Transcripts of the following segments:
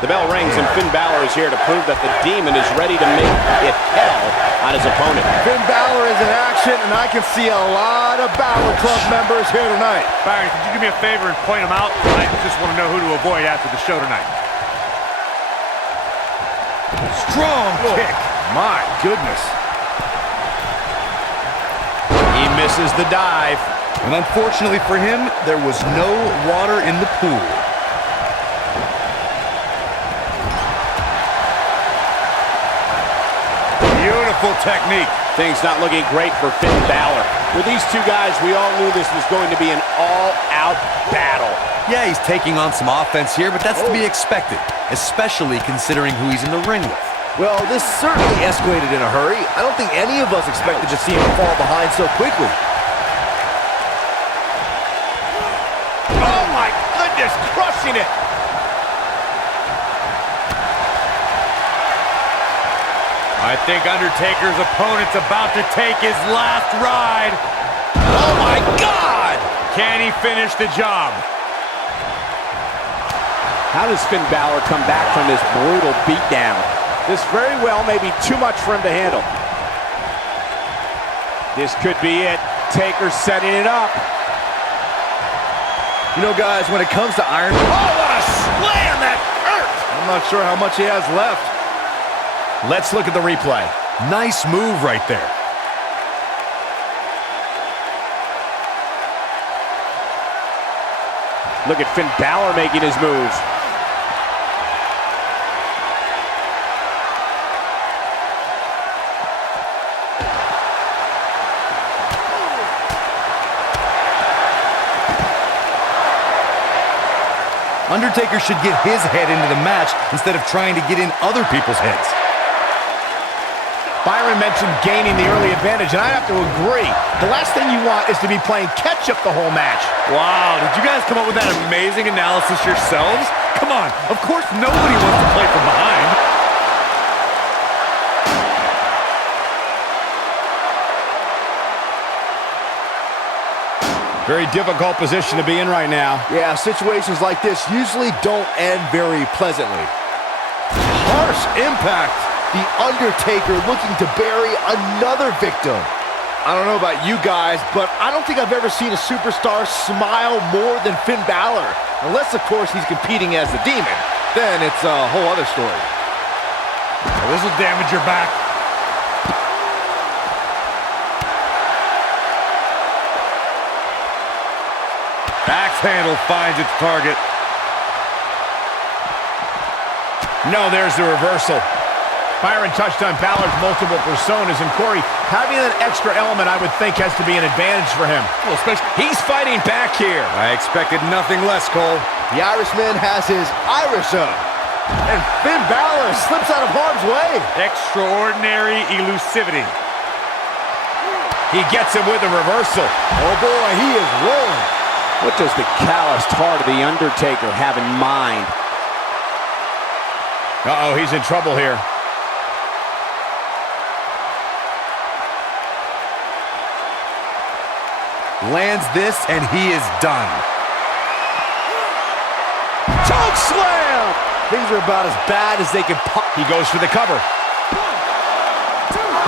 The bell rings and Finn Bálor is here to prove that the Demon is ready to make it hell on his opponent. Finn Bálor is in action, and I can see a lot of Bálor Club members here tonight. Byron, could you do me a favor and point them out? I just want to know who to avoid after the show tonight. Strong kick. My goodness. He misses the dive. And unfortunately for him, there was no water in the pool. Beautiful technique. Things not looking great for Finn Bálor. With these two guys, we all knew this was going to be an all-out battle. Yeah, he's taking on some offense here, but that's to be expected, especially considering who he's in the ring with. Well, this certainly escalated in a hurry. I don't think any of us expected to see him fall behind so quickly. Oh my goodness, crushing it. I think Undertaker's opponent's about to take his last ride. Oh my God! Can he finish the job? How does Finn Bálor come back from this brutal beatdown? This very well may be too much for him to handle. This could be it. Taker setting it up. You know, guys, when it comes to Ironman... Oh, what a slam! That hurt! I'm not sure how much he has left. Let's look at the replay. Nice move right there. Look at Finn Bálor making his moves. Undertaker should get his head into the match instead of trying to get in other people's heads. Byron mentioned gaining the early advantage, and I have to agree. The last thing you want is to be playing catch-up the whole match. Wow, did you guys come up with that amazing analysis yourselves? Come on, of course nobody wants to play from behind. Very difficult position to be in right now. Yeah, situations like this usually don't end very pleasantly. Harsh impact. The Undertaker looking to bury another victim. I don't know about you guys, but I don't think I've ever seen a superstar smile more than Finn Bálor. Unless, of course, he's competing as the Demon. Then it's a whole other story. This will damage your back. Axe handle finds its target. No, there's the reversal. Byron touched on Bálor's multiple personas, and Corey, having an extra element I would think has to be an advantage for him. Well, especially he's fighting back here. I expected nothing less, Cole. The Irishman has his Irish up. And Finn Bálor slips out of harm's way. Extraordinary elusivity. He gets him with a reversal. Oh boy, he is rolling. What does the calloused heart of the Undertaker have in mind? Uh-oh, he's in trouble here. Lands this, and he is done. Choke slam! Things are about as bad as they can pop. He goes for the cover.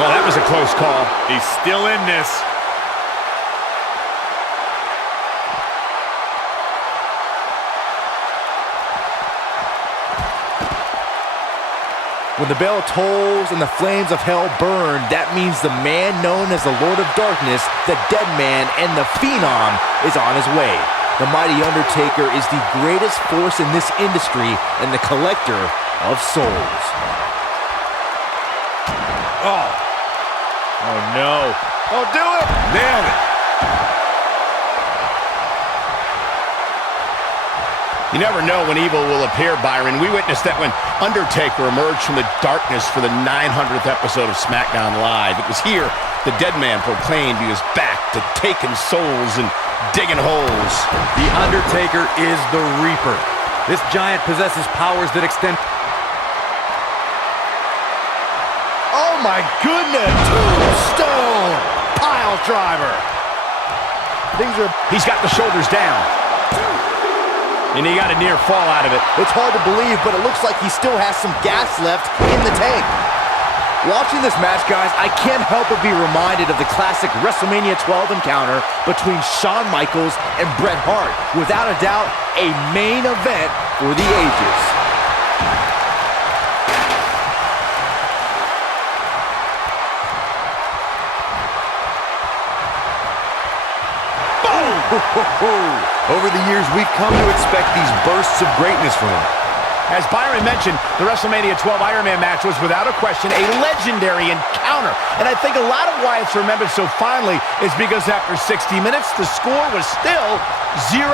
Well, that was a close call. He's still in this. When the bell tolls and the flames of hell burn, that means the man known as the Lord of Darkness, the Dead Man, and the Phenom is on his way. The mighty Undertaker is the greatest force in this industry and the collector of souls. Oh. Oh, no. Oh, do it! Nailed it. You never know when evil will appear, Byron. We witnessed that when Undertaker emerged from the darkness for the 900th episode of SmackDown Live. It was here the Dead Man proclaimed he was back to taking souls and digging holes. The Undertaker is the Reaper. This giant possesses powers that extend... Oh my goodness! Tombstone! Pile driver! He's got the shoulders down. And he got a near fall out of it. It's hard to believe, but it looks like he still has some gas left in the tank. Watching this match, guys, I can't help but be reminded of the classic WrestleMania 12 encounter between Shawn Michaels and Bret Hart. Without a doubt, a main event for the ages. Over the years, we've come to expect these bursts of greatness from him. As Byron mentioned, the WrestleMania 12 Ironman match was without a question a legendary encounter. And I think a lot of why it's remembered so fondly is because after 60 minutes, the score was still 0-0.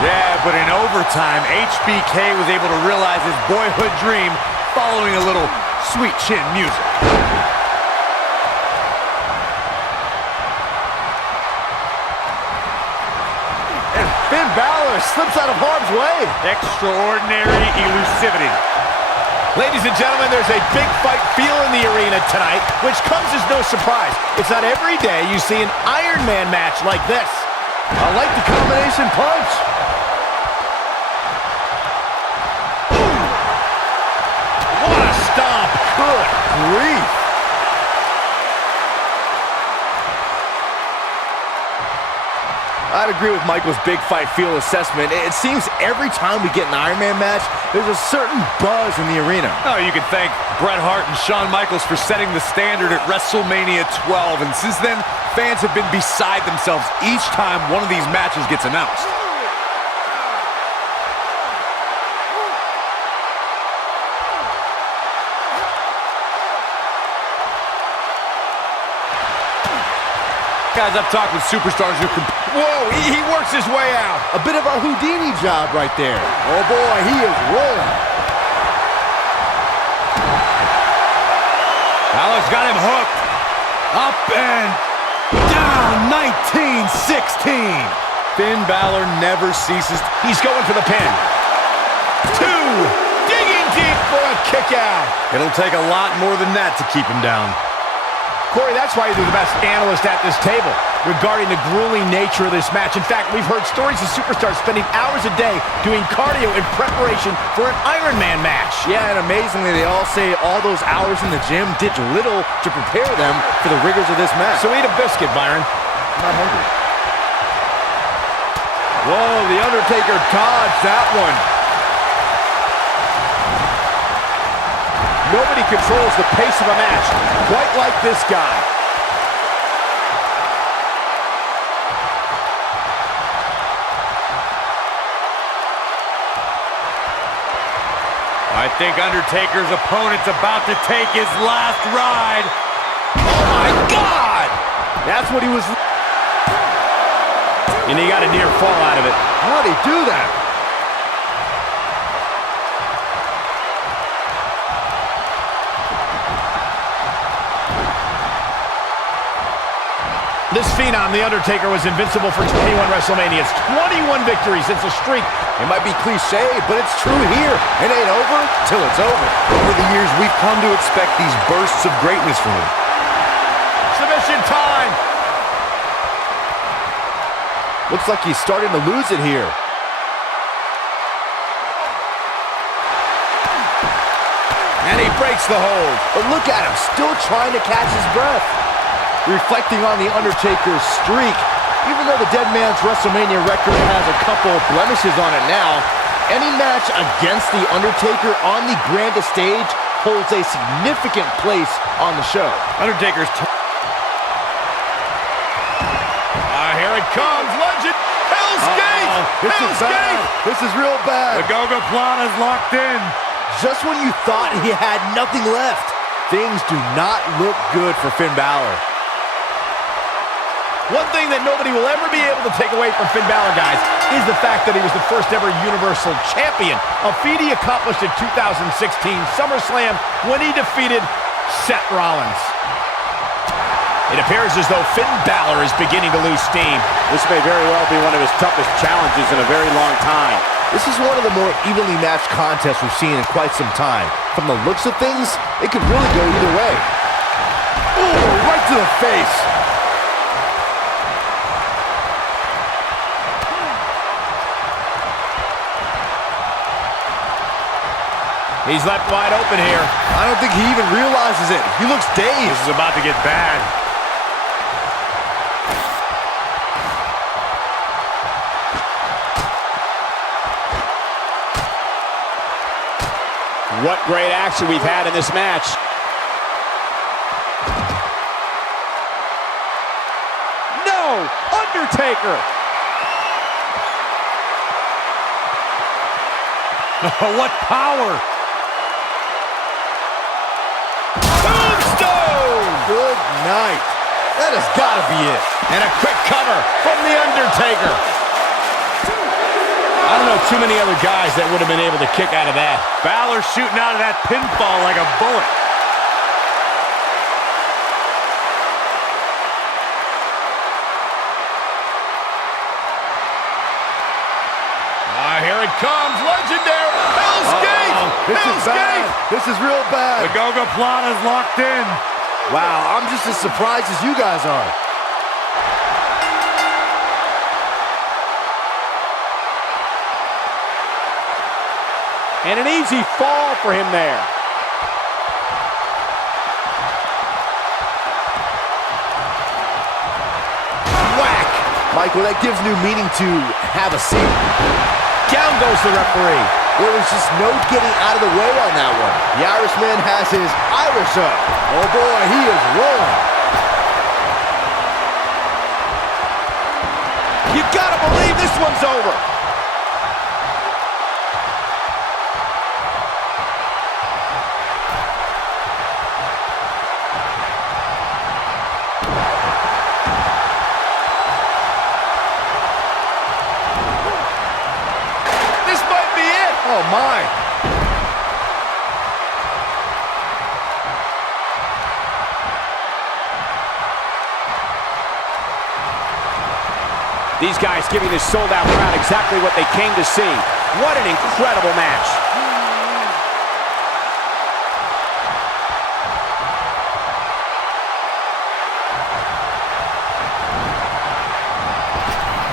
Yeah, but in overtime, HBK was able to realize his boyhood dream following a little sweet chin music. Finn Bálor slips out of harm's way. Extraordinary elusivity. Ladies and gentlemen, there's a big fight feel in the arena tonight, which comes as no surprise. It's not every day you see an Iron Man match like this. I like the combination punch. What a stomp. Good grief. I'd agree with Michael's big fight feel assessment. It seems every time we get an Iron Man match, there's a certain buzz in the arena. Oh, you can thank Bret Hart and Shawn Michaels for setting the standard at WrestleMania 12. And since then, fans have been beside themselves each time one of these matches gets announced. Guys, I've talked with superstars who can... Whoa, he works his way out. A bit of a Houdini job right there. Oh boy, he is rolling. Balor's got him hooked. Up and down, 19-16. Finn Bálor never ceases. He's going for the pin. 2, digging deep for a kick out. It'll take a lot more than that to keep him down. Corey, that's why you're the best analyst at this table regarding the grueling nature of this match. In fact, we've heard stories of superstars spending hours a day doing cardio in preparation for an Iron Man match. Yeah, and amazingly, they all say all those hours in the gym did little to prepare them for the rigors of this match. So eat a biscuit, Byron. I'm not hungry. Whoa, the Undertaker dodged that one. Nobody controls the pace of a match quite like this guy. I think Undertaker's opponent's about to take his last ride. Oh my God! That's what he was... And he got a near fall out of it. How'd he do that? This phenom, The Undertaker, was invincible for 21 WrestleManias. 21 victories. It's a streak. It might be cliche, but it's true here. It ain't over till it's over. Over the years, we've come to expect these bursts of greatness from him. Submission time. Looks like he's starting to lose it here. And he breaks the hold. But look at him, still trying to catch his breath. Reflecting on The Undertaker's streak, even though the Dead Man's WrestleMania record has a couple blemishes on it now, any match against The Undertaker on the grandest stage holds a significant place on the show. Undertaker's... Here it comes, legend! Hell's Gate! This is bad. This is real bad. The Gogoplana's locked in. Just when you thought he had nothing left, things do not look good for Finn Bálor. One thing that nobody will ever be able to take away from Finn Bálor, guys, is the fact that he was the first ever Universal Champion, a feat he accomplished in 2016 SummerSlam when he defeated Seth Rollins. It appears as though Finn Bálor is beginning to lose steam. This may very well be one of his toughest challenges in a very long time. This is one of the more evenly matched contests we've seen in quite some time. From the looks of things, it could really go either way. Ooh, right to the face. He's left wide open here. I don't think he even realizes it. He looks dazed. This is about to get bad. What great action we've had in this match. No! Undertaker! What power! Tombstone! Good night. That has got to be it. And a quick cover from The Undertaker. I don't know too many other guys that would have been able to kick out of that. Bálor shooting out of that pinfall like a bullet. Here it comes, legendary Hell's Gate! This is Hell's bad. Gate! This is real bad. The Gogoplana's locked in. Wow, I'm just as surprised as you guys are. And an easy fall for him there. Whack! Michael, that gives new meaning to have a seat. Down goes the referee. There was just no getting out of the way on that one. The Irishman has his Irish up. Oh boy, he is rolling. You gotta believe this one's over. This might be it. Oh my. These guys giving this sold-out crowd exactly what they came to see. What an incredible match.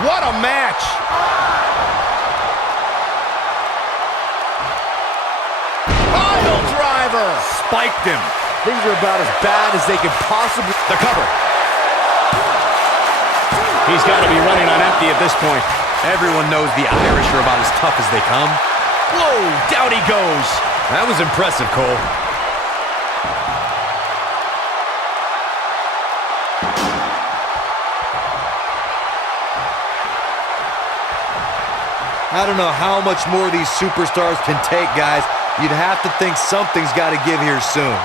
What a match. Pile driver. Spiked him. Things are about as bad as they could possibly... The cover. He's got to be running on empty at this point. Everyone knows the Irish are about as tough as they come. Whoa, down he goes. That was impressive, Cole. I don't know how much more these superstars can take, guys. You'd have to think something's got to give here soon.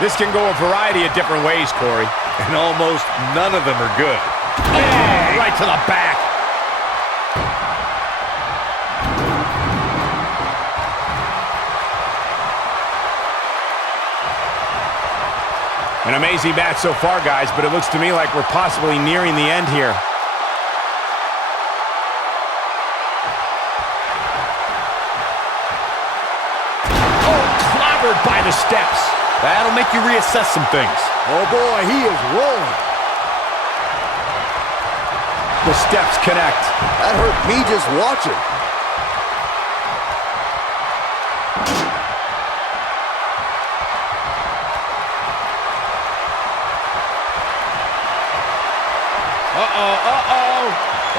This can go a variety of different ways, Corey. And almost none of them are good. Oh, right to the back. An amazing match so far, guys, but it looks to me like we're possibly nearing the end here. Oh, clobbered by the steps. That'll make you reassess some things. Oh boy, he is rolling. The steps connect. That hurt me just watching.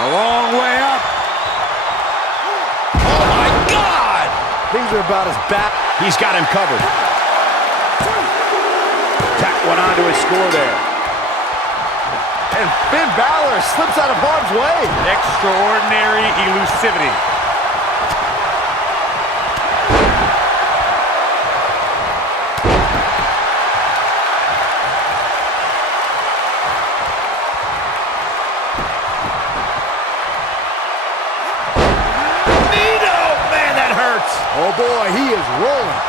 A long way up. Oh, my God! Things are about as bad. He's got him covered. Tack one onto his score there. And Finn Bálor slips out of harm's way. Extraordinary elusivity. Man, that hurts. Oh boy, he is rolling.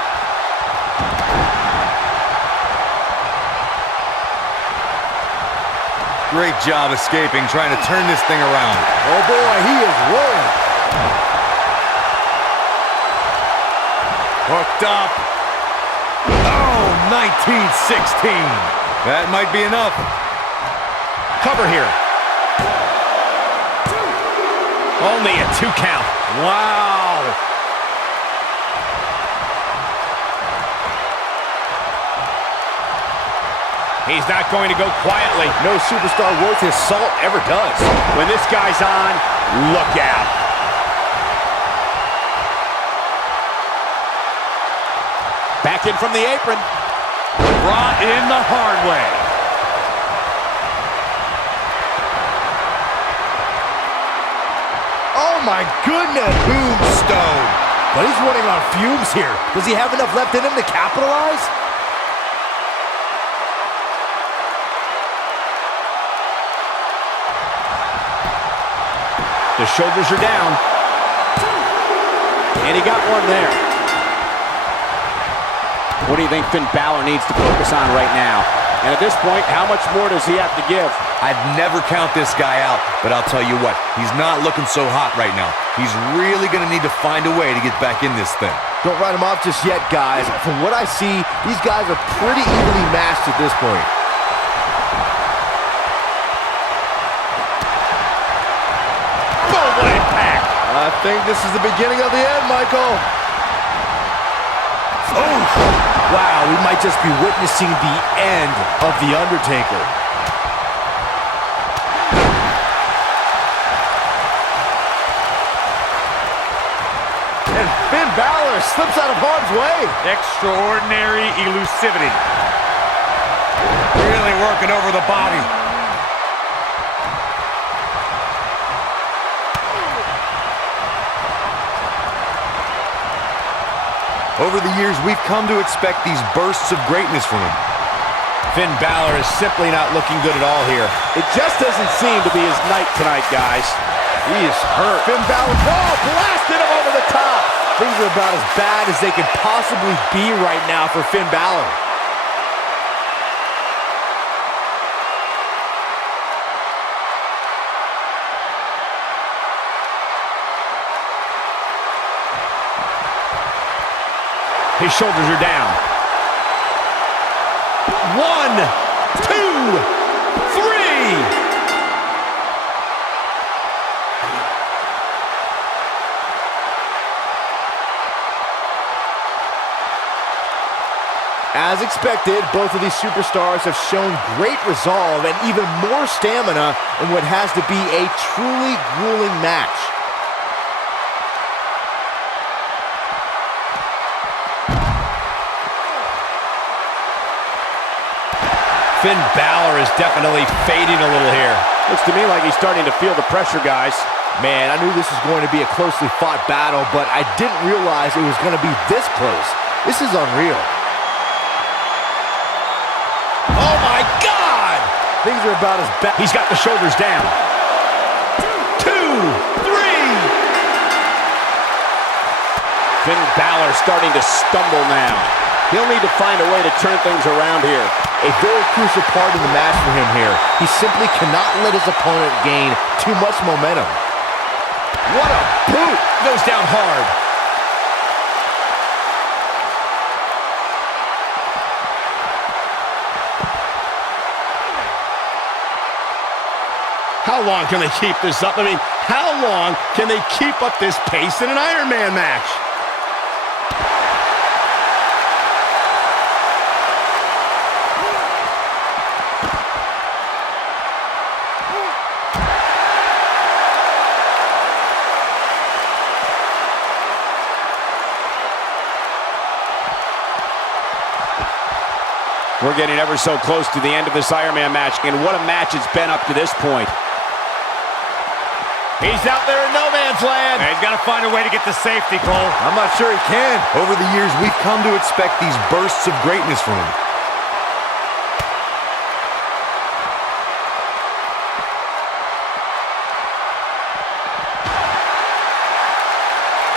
Great job escaping, trying to turn this thing around. Oh boy, he is rolling. Hooked up. Oh, 1916. That might be enough. Cover here. Only a 2 count. Wow. He's not going to go quietly. No superstar worth his salt ever does. When this guy's on, look out. Back in from the apron. Brought in the hard way. Oh my goodness. Tombstone. But he's running on fumes here. Does he have enough left in him to capitalize? The shoulders are down. And he got one there. What do you think Finn Bálor needs to focus on right now? And at this point, how much more does he have to give? I'd never count this guy out, but I'll tell you what, he's not looking so hot right now. He's really going to need to find a way to get back in this thing. Don't write him off just yet, guys. From what I see, these guys are pretty evenly matched at this point. Boom, what impact! I think this is the beginning of the end, Michael. Oh, wow, we might just be witnessing the end of The Undertaker. And Finn Bálor slips out of harm's way. Extraordinary elusivity. Really working over the body. Over the years, we've come to expect these bursts of greatness from him. Finn Bálor is simply not looking good at all here. It just doesn't seem to be his night tonight, guys. He is hurt. Finn Bálor, oh, blasted him over the top. Things are about as bad as they could possibly be right now for Finn Bálor. His shoulders are down. 1, 2, 3. As expected, both of these superstars have shown great resolve and even more stamina in what has to be a truly grueling match. Finn Bálor is definitely fading a little here. Looks to me like he's starting to feel the pressure, guys. Man, I knew this was going to be a closely fought battle, but I didn't realize it was going to be this close. This is unreal. Oh my God! Things are about as bad. He's got the shoulders down. 2, 3. Finn Bálor starting to stumble now. He'll need to find a way to turn things around here. A very crucial part in the match for him here. He simply cannot let his opponent gain too much momentum. What a boot! Goes down hard. How long can they keep this up? I mean, how long can they keep up this pace in an Ironman match? We're getting ever so close to the end of this Ironman match, and what a match it's been up to this point. He's out there in no man's land. He's got to find a way to get to safety, Cole. I'm not sure he can. Over the years, we've come to expect these bursts of greatness from him.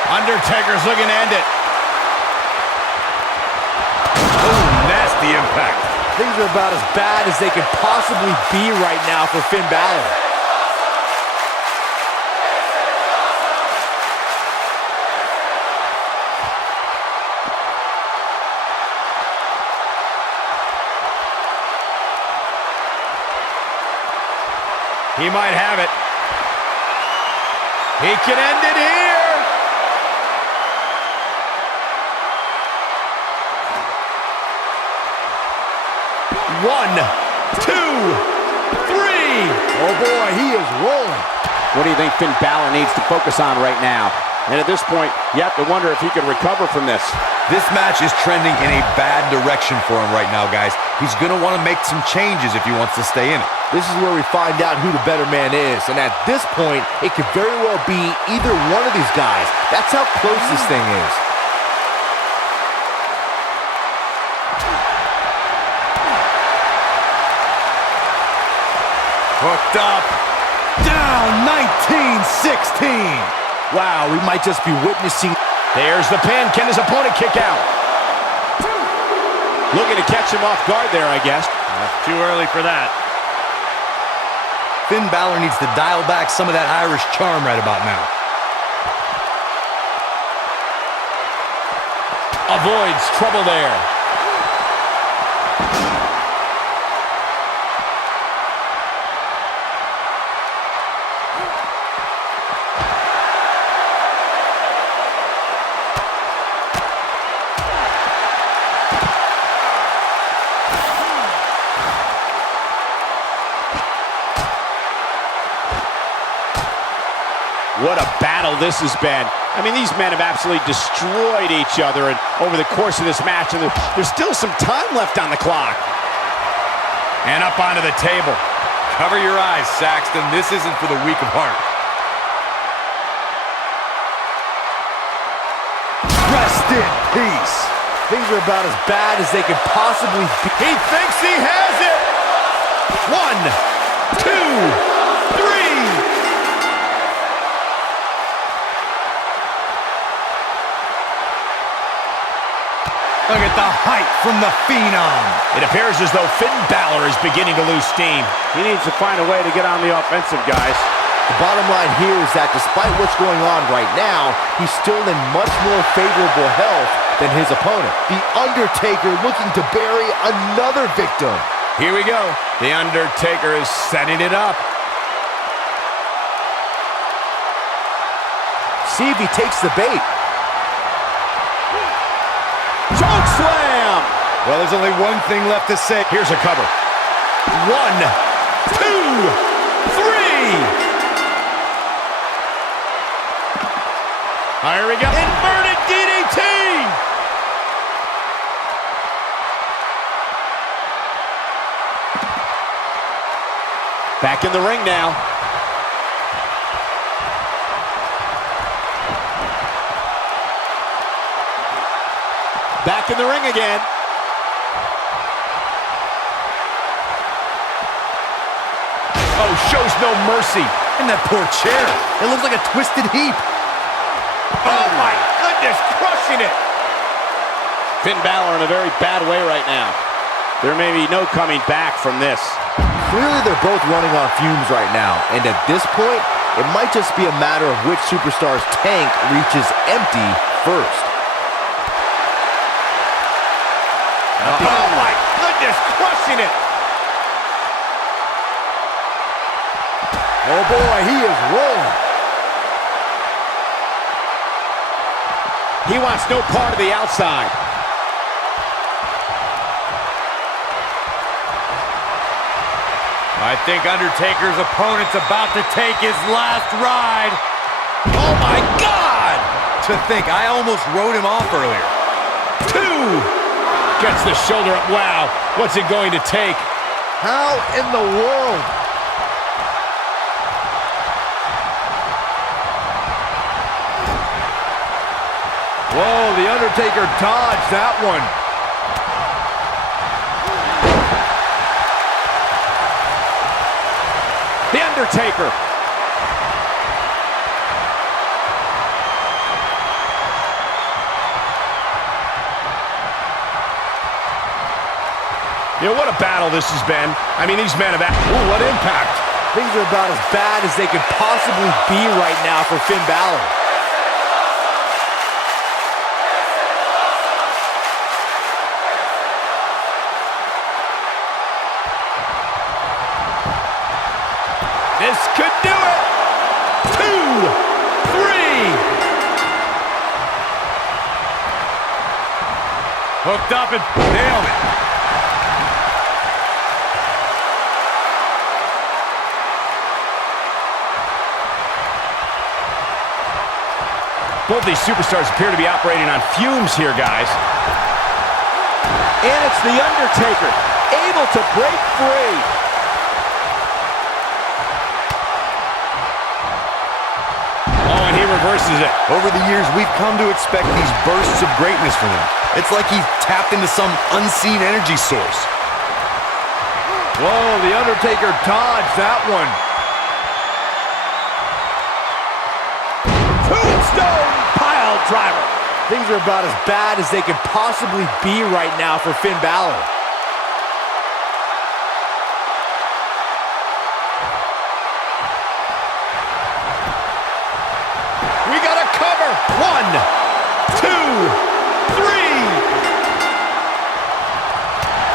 Undertaker's looking to end it. Nasty impact. Things are about as bad as they could possibly be right now for Finn Bálor. He might have it. He can end it here. 1, Oh boy, he is rolling. What do you think Finn Bálor needs to focus on right now? And at this point, you have to wonder if he can recover from this. This match is trending in a bad direction for him right now, guys. He's going to want to make some changes if he wants to stay in it. This is where we find out who the better man is. And at this point, it could very well be either one of these guys. That's how close this thing is. Hooked up. Down 19-16. Wow, we might just be witnessing. There's the pin. Can his opponent kick out? Looking to catch him off guard there, I guess. Too early for that. Finn Bálor needs to dial back some of that Irish charm right about now. Avoids trouble there. What a battle this has been. I mean, these men have absolutely destroyed each other and over the course of this match, and there's still some time left on the clock. And up onto the table. Cover your eyes, Saxton. This isn't for the weak of heart. Rest in peace. Things are about as bad as they could possibly be. He thinks he has it. 1, 2, 3. Look at the height from the Phenom. It appears as though Finn Bálor is beginning to lose steam. He needs to find a way to get on the offensive, guys. The bottom line here is that despite what's going on right now, he's still in much more favorable health than his opponent. The Undertaker looking to bury another victim. Here we go. The Undertaker is setting it up. See if he takes the bait. Choke slam! Well, there's only one thing left to say. Here's a cover. 1, 2, 3. Here we go. Inverted DDT! Back in the ring now. Back in the ring again. Oh, shows no mercy. And that poor chair. It looks like a twisted heap. Oh my goodness, crushing it. Finn Bálor in a very bad way right now. There may be no coming back from this. Clearly they're both running on fumes right now, and at this point, it might just be a matter of which superstar's tank reaches empty first. Oh my goodness, crushing it. Oh boy, he is rolling. He wants no part of the outside. I think Undertaker's opponent's about to take his last ride. Oh my God! To think, I almost wrote him off earlier. 2. Gets the shoulder up. Wow, what's it going to take? How in the world? Whoa, the Undertaker dodged that one. The Undertaker. You know, what a battle this has been. I mean, these men have... Ooh, what impact. Things are about as bad as they could possibly be right now for Finn Bálor. This could do it. 2, 3. Hooked up and nailed it. Both these superstars appear to be operating on fumes here, guys. And it's The Undertaker, able to break free. Oh, and he reverses it. Over the years, we've come to expect these bursts of greatness from him. It's like he tapped into some unseen energy source. Whoa, The Undertaker dodged that one. Tombstone pile driver. Things are about as bad as they could possibly be right now for Finn Bálor. We got a cover. 1, 2, 3.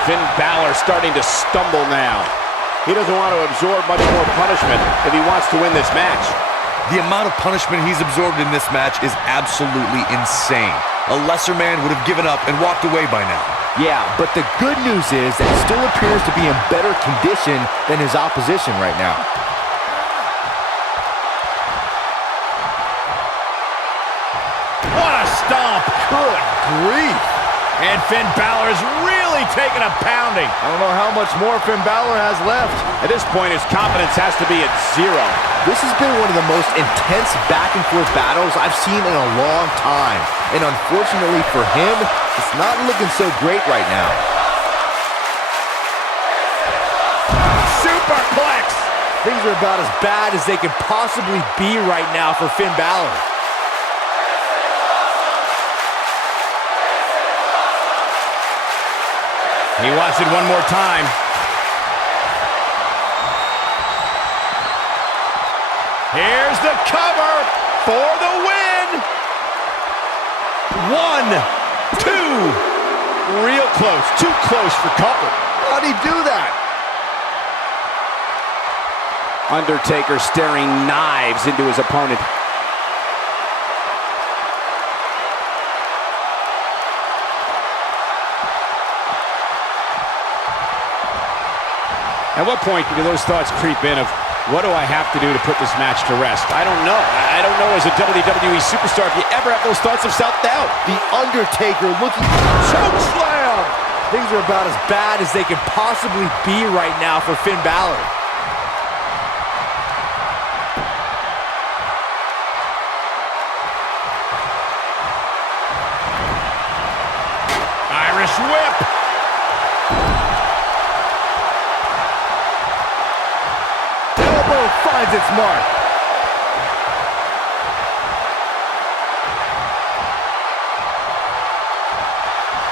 Finn Bálor starting to stumble now. He doesn't want to absorb much more punishment if he wants to win this match. The amount of punishment he's absorbed in this match is absolutely insane. A lesser man would have given up and walked away by now. Yeah, but the good news is that he still appears to be in better condition than his opposition right now. What a stomp. Good grief. And Finn Bálor is really taking a pounding. I don't know how much more Finn Bálor has left. At this point, his confidence has to be at 0. This has been one of the most intense back-and-forth battles I've seen in a long time. And unfortunately for him, it's not looking so great right now. Superplex. Things are about as bad as they could possibly be right now for Finn Bálor. He wants it one more time. Here's the cover for the win. 1, 2. Real close. Too close for comfort. How'd he do that? Undertaker staring knives into his opponent. At what point do those thoughts creep in of, what do I have to do to put this match to rest? I don't know. I don't know as a WWE superstar if you ever have those thoughts of self-doubt. The Undertaker looking... Choke slam! Things are about as bad as they could possibly be right now for Finn Bálor. Irish whip. Finds its mark.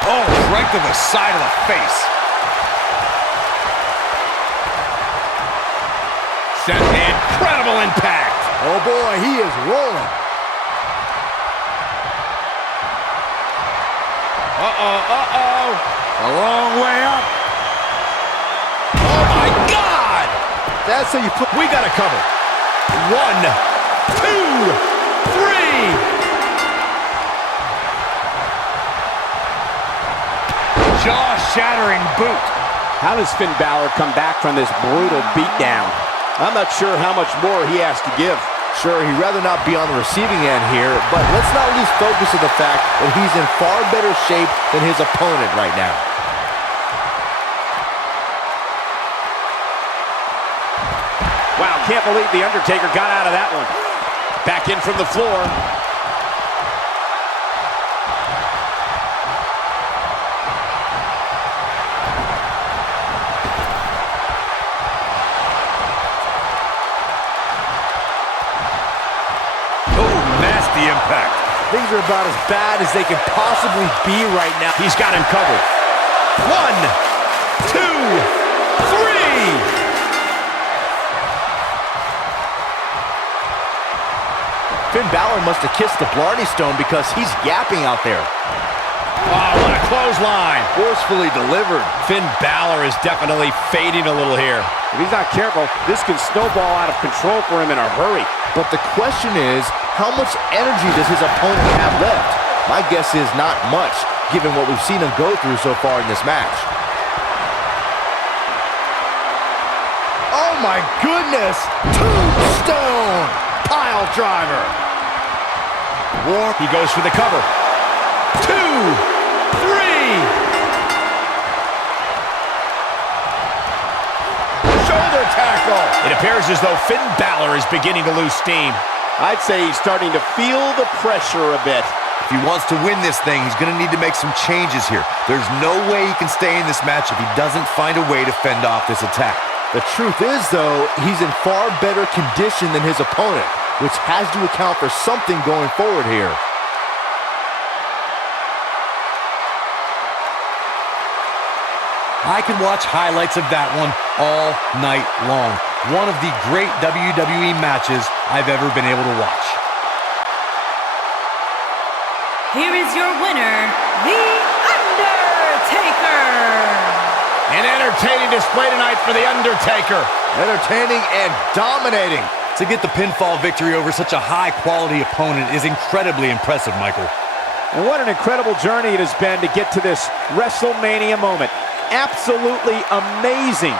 Oh, right to the side of the face. Sent incredible impact. Oh boy, he is rolling. Uh-oh. A long way up. Oh my God. That's how you put... We got to cover. 1, 2, 3. Jaw-shattering boot. How does Finn Bálor come back from this brutal beatdown? I'm not sure how much more he has to give. Sure, he'd rather not be on the receiving end here, but let's not lose focus of the fact that he's in far better shape than his opponent right now. Wow, can't believe The Undertaker got out of that one. Back in from the floor. Oh, nasty impact. Things are about as bad as they could possibly be right now. He's got him covered. 1, 2, 3. Finn Bálor must have kissed the Blarney Stone because he's yapping out there. Oh, what a clothesline. Forcefully delivered. Finn Bálor is definitely fading a little here. If he's not careful, this can snowball out of control for him in a hurry. But the question is, how much energy does his opponent have left? My guess is not much, given what we've seen him go through so far in this match. Oh my goodness! Tombstone! Pile driver! warm. He goes for the cover. 2, 3. Shoulder tackle. It appears as though Finn Bálor is beginning to lose steam. I'd say he's starting to feel the pressure a bit. If he wants to win this thing, he's going to need to make some changes here. There's no way he can stay in this match if he doesn't find a way to fend off this attack. The truth is, though, he's in far better condition than his opponent, which has to account for something going forward here. I can watch highlights of that one all night long. One of the great WWE matches I've ever been able to watch. Here is your winner, The Undertaker. An entertaining display tonight for The Undertaker. Entertaining and dominating. To get the pinfall victory over such a high-quality opponent is incredibly impressive, Michael. And what an incredible journey it has been to get to this WrestleMania moment. Absolutely amazing